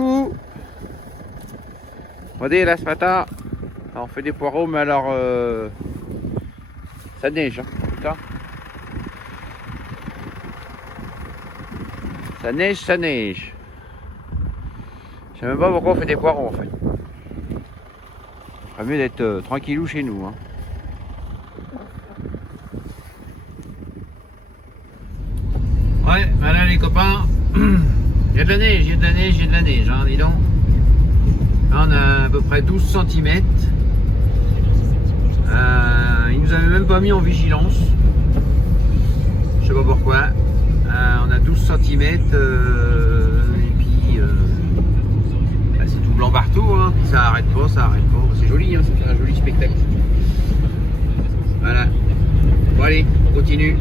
Coucou. Regardez là ce matin, on fait des poireaux, mais alors ça neige, hein. Putain. Ça neige, ça neige. Je sais même pas pourquoi on fait des poireaux en fait. Il ferait mieux d'être tranquillou chez nous, hein. Ouais, voilà les copains. Il y a de la neige, il y a de la neige, il y a de la neige, hein, dis donc. Là, on a à peu près 12 cm. Il nous avait même pas mis en vigilance. Je sais pas pourquoi. On a 12 cm et puis bah, c'est tout blanc partout, hein. Puis ça arrête pas, ça arrête pas. C'est joli, hein, ça fait un joli spectacle. Voilà. Bon allez, on continue.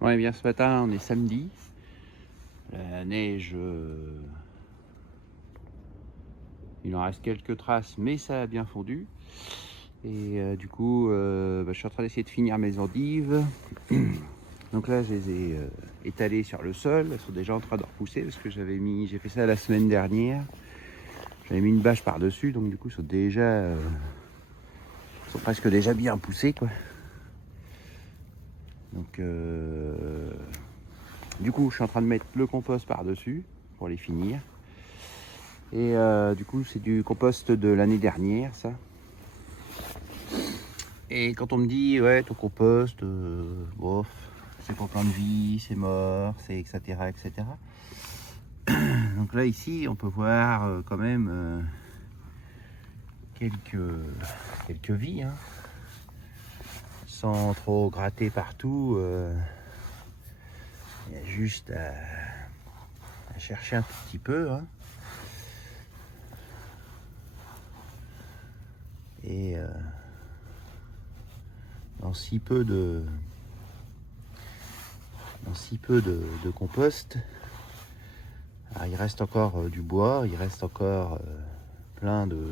Ouais, bien ce matin, on est samedi. La neige, il en reste quelques traces, mais ça a bien fondu. Et du coup, je suis en train d'essayer de finir mes endives. Donc là, je les ai étalées sur le sol. Elles sont déjà en train de repousser parce que j'ai fait ça la semaine dernière. J'avais mis une bâche par-dessus, donc du coup, ils sont presque déjà bien poussés, quoi. Donc, du coup, je suis en train de mettre le compost par-dessus pour les finir. Et du coup, c'est du compost de l'année dernière, ça. Et quand on me dit, ouais, ton compost, bof, c'est pour plein de vie, c'est mort, c'est etc., etc. Donc là, ici, on peut voir quand même quelques vies, hein. Sans trop gratter partout. Il y a juste à chercher un tout petit peu, hein. Et dans si peu de compost, alors il reste encore du bois, il reste encore plein de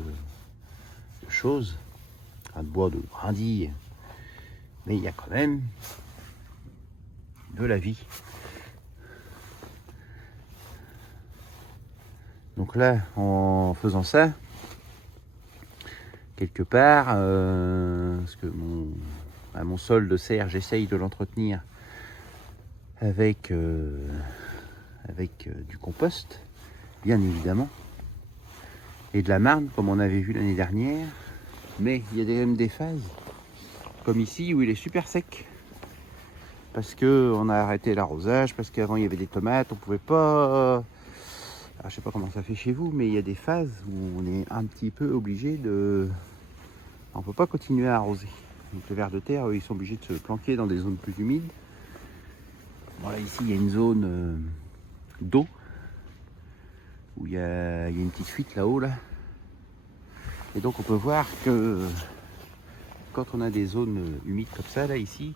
choses, de bois, de brindilles, mais il y a quand même de la vie. Donc là, en faisant ça, quelque part, parce que mon sol de serre, j'essaye de l'entretenir avec du compost, bien évidemment, et de la marne, comme on avait vu l'année dernière. Mais il y a même des phases, comme ici, où il est super sec. Parce qu'on a arrêté l'arrosage, parce qu'avant il y avait des tomates, on pouvait pas... Alors, je sais pas comment ça fait chez vous, mais il y a des phases où on est un petit peu obligé de... On peut pas continuer à arroser. Donc les vers de terre, eux, ils sont obligés de se planquer dans des zones plus humides. Voilà, ici il y a une zone d'eau, où il y a une petite fuite là-haut, là. Et donc on peut voir que quand on a des zones humides comme ça, là, ici,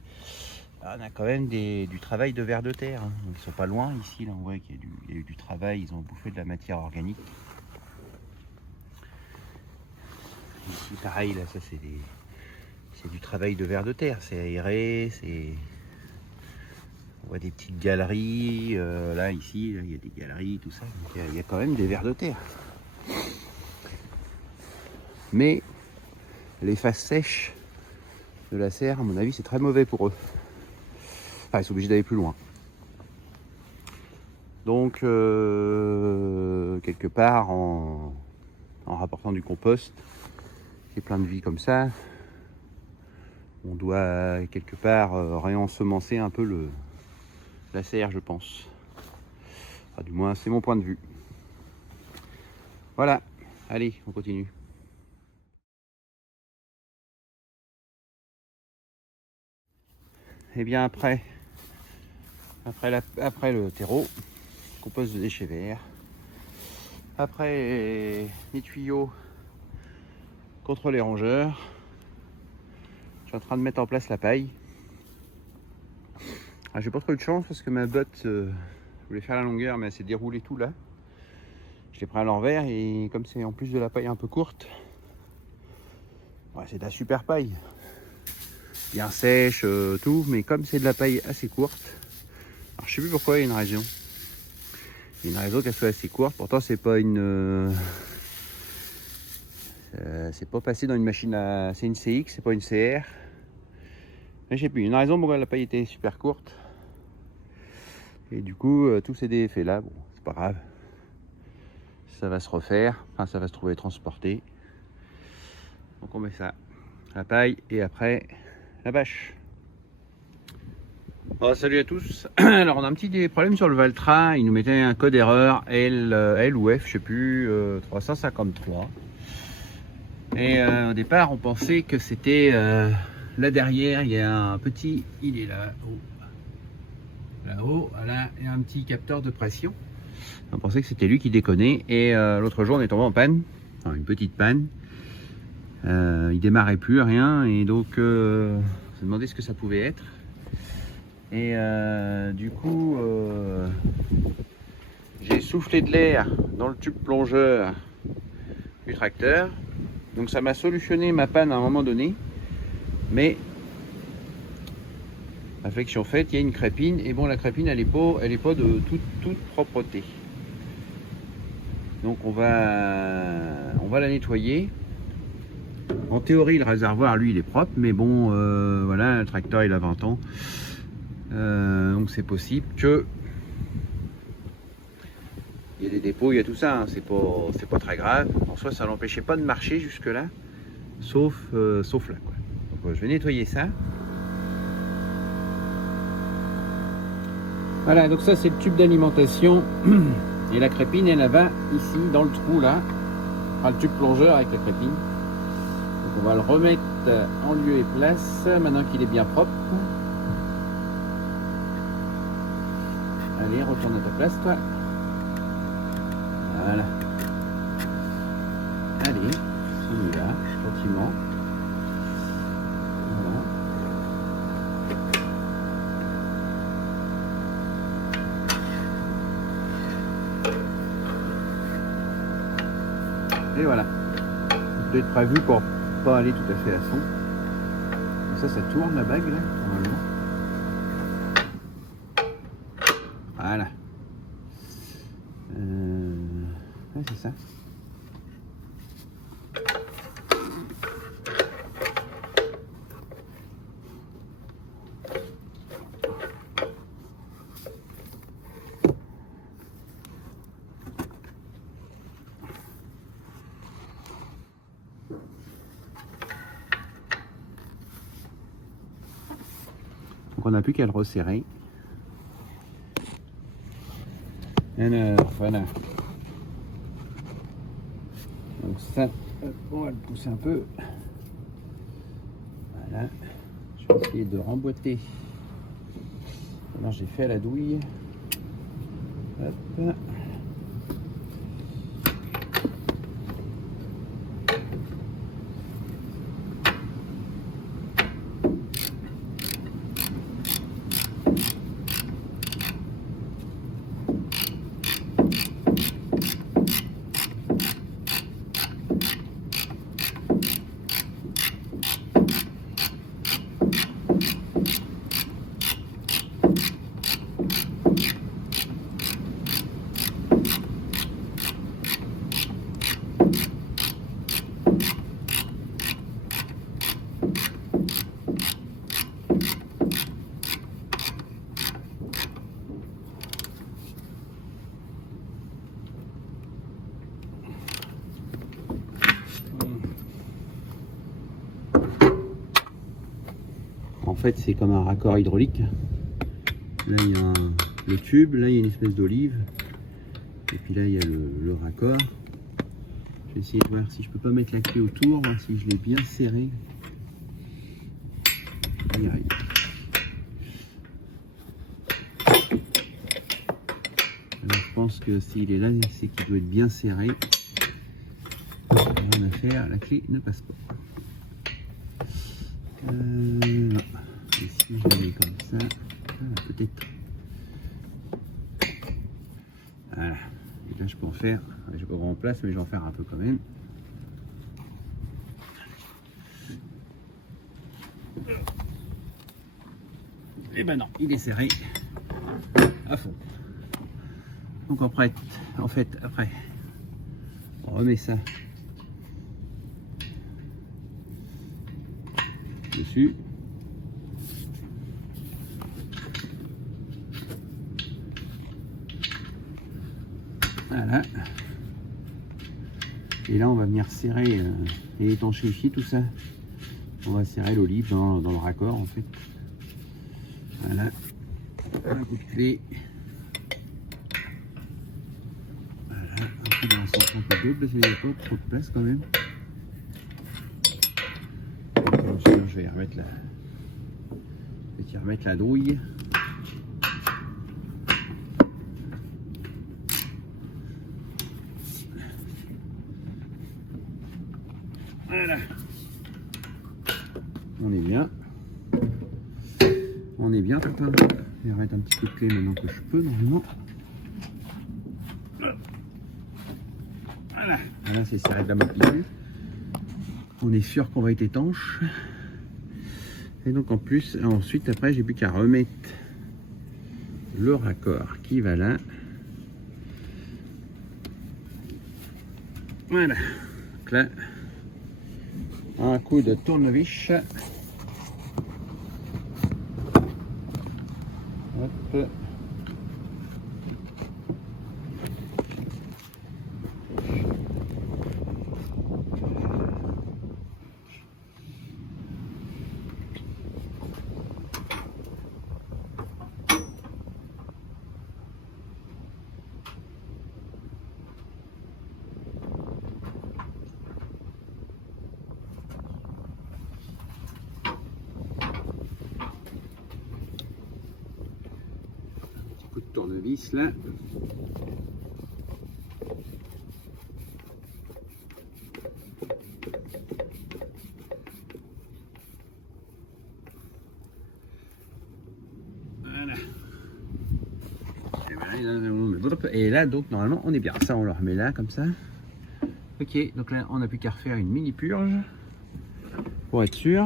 on a quand même du travail de vers de terre, hein. Donc, ils sont pas loin, ici, là, on voit qu'il y a eu du travail, ils ont bouffé de la matière organique. Ici, pareil, là, ça, c'est du travail de vers de terre, c'est aéré, c'est... On voit des petites galeries, là ici, il y a des galeries, tout ça. Il y a quand même des vers de terre. Mais les faces sèches de la serre, à mon avis, c'est très mauvais pour eux. Enfin, ils sont obligés d'aller plus loin. Donc, quelque part, en rapportant du compost, et plein de vie comme ça, on doit quelque part réensemencer un peu la serre, je pense. Enfin, du moins, c'est mon point de vue. Voilà, allez, on continue. Et bien après le terreau, compost de déchets verts, après les tuyaux contre les rongeurs, je suis en train de mettre en place la paille. Ah, j'ai pas trop eu de chance parce que ma botte, je voulais faire la longueur mais elle s'est déroulée tout là. Je l'ai pris à l'envers et comme c'est en plus de la paille un peu courte, ouais, c'est de la super paille. Bien sèche, tout, mais comme c'est de la paille assez courte, alors je sais plus pourquoi il y a une raison. Il y a une raison qu'elle soit assez courte, pourtant c'est pas une... c'est pas passé dans une machine à... C'est une CX, c'est pas une CR. Mais je sais plus, il y a une raison pourquoi la paille était super courte. Et du coup, tous ces défauts là, bon, c'est pas grave. Ça va se refaire, enfin ça va se trouver transporté. Donc on met ça, la paille et après la bâche. Oh, salut à tous. Alors on a un petit problème sur le Valtra, il nous mettait un code erreur L ou F, je sais plus, 353. Et au départ on pensait que c'était là derrière, il y a un petit, il est là-haut, voilà, il y a un petit capteur de pression. On pensait que c'était lui qui déconnait et l'autre jour on est tombé en panne, enfin, une petite panne. Il démarrait plus, rien, et donc on s'est demandé ce que ça pouvait être. Et du coup, j'ai soufflé de l'air dans le tube plongeur du tracteur. Donc ça m'a solutionné ma panne à un moment donné. Mais, affection faite, il y a une crépine. Et bon, la crépine, elle est pas de toute propreté. Donc on va la nettoyer. En théorie, le réservoir, lui, il est propre. Mais bon, voilà, le tracteur, il a 20 ans. Donc c'est possible que il y a des dépôts, il y a tout ça, hein. C'est pas très grave. En soi, ça n'empêchait pas de marcher jusque là, sauf là, quoi. Donc je vais nettoyer ça. Voilà, donc ça c'est le tube d'alimentation et la crépine elle va ici dans le trou là, enfin le tube plongeur avec la crépine. Donc on va le remettre en lieu et place maintenant qu'il est bien propre. Allez, retourne à ta place, toi. Voilà. Allez, on y va, gentiment. Voilà. Et voilà. Ça doit être prévu pour pas aller tout à fait à fond. Ça tourne la bague là, normalement. Voilà. Ouais, c'est ça. Donc on n'a plus qu'à le resserrer. Alors, voilà. Donc ça, on va le pousser un peu. Voilà. Je vais essayer de remboîter. Alors j'ai fait à la douille. Hop. en fait, c'est comme un raccord hydraulique. Là, il y a le tube, là, il y a une espèce d'olive. Et puis là, il y a le raccord. Je vais essayer de voir si je peux pas mettre la clé autour, voir si je l'ai bien serré. On y arrive. Alors, je pense que s'il est là, c'est qu'il doit être bien serré. Rien à faire, la clé ne passe pas. Et si je la mets comme ça, peut-être. Voilà. Et là, je peux en faire. Je n'ai pas vraiment place, mais je vais en faire un peu quand même. Et ben non, il est serré à fond. Donc après, on remet ça dessus. Voilà. Et là, on va venir serrer et étanchéifier tout ça. On va serrer l'olive dans le raccord, en fait. Voilà. Un coup de clé. Voilà. Un coup dans le sens un peu d'autre, parce qu'il n'y a pas trop de place quand même. Bien sûr, je vais y remettre la douille. Voilà. On est bien. On est bien, papa. Je vais remettre un petit coup de clé maintenant que je peux, normalement. Voilà. Voilà, c'est serré de la mobilité. On est sûr qu'on va être étanche. Et donc en plus, ensuite, après, j'ai plus qu'à remettre le raccord qui va là. Voilà. Donc là, un coup de tournevis. Hop. Coup de tournevis là. Voilà. Et là, donc normalement on est bien. Ça, on le remet là comme ça. Ok, donc là on n'a plus qu'à refaire une mini purge pour être sûr.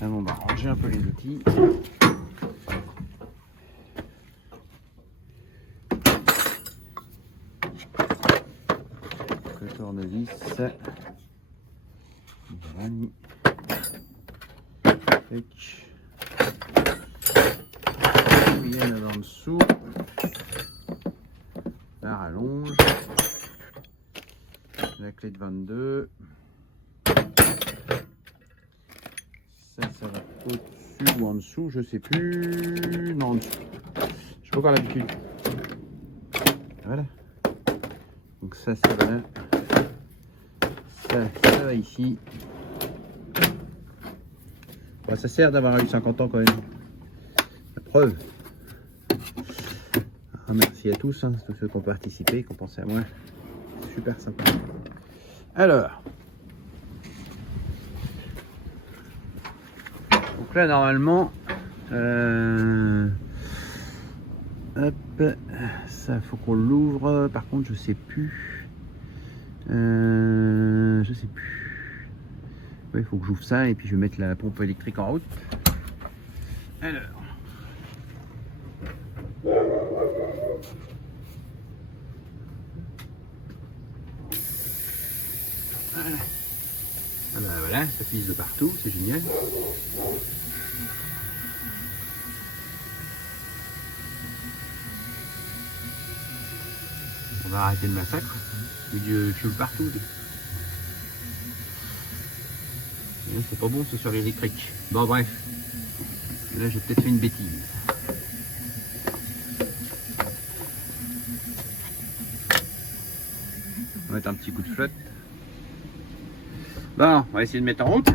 Là, on va ranger un peu les outils. Le tournevis. Voilà. Il y en a en dessous. La rallonge. La clé de 22. Ça va au-dessus ou en dessous, je sais plus. Non, en dessous. Je pas encore l'habitude. Voilà. Donc ça va là. Ça va ici. Bon, ça sert d'avoir eu 50 ans quand même. La preuve. Ah, merci à tous, tous ceux qui ont participé, qui ont pensé à moi. Super sympa. Alors. Donc là, normalement, hop, ça faut qu'on l'ouvre. Par contre, je sais plus. Je sais plus. Ouais, il faut que j'ouvre ça et puis je vais mettre la pompe électrique en route. Alors. Voilà. Ah bah voilà, ça pisse de partout, c'est génial. On va arrêter le massacre. Il y a du fioul partout. C'est pas bon, c'est sur l'électrique. Bon, bref. Là, j'ai peut-être fait une bêtise. On va mettre un petit coup de flotte. Bon, on va essayer de mettre en route.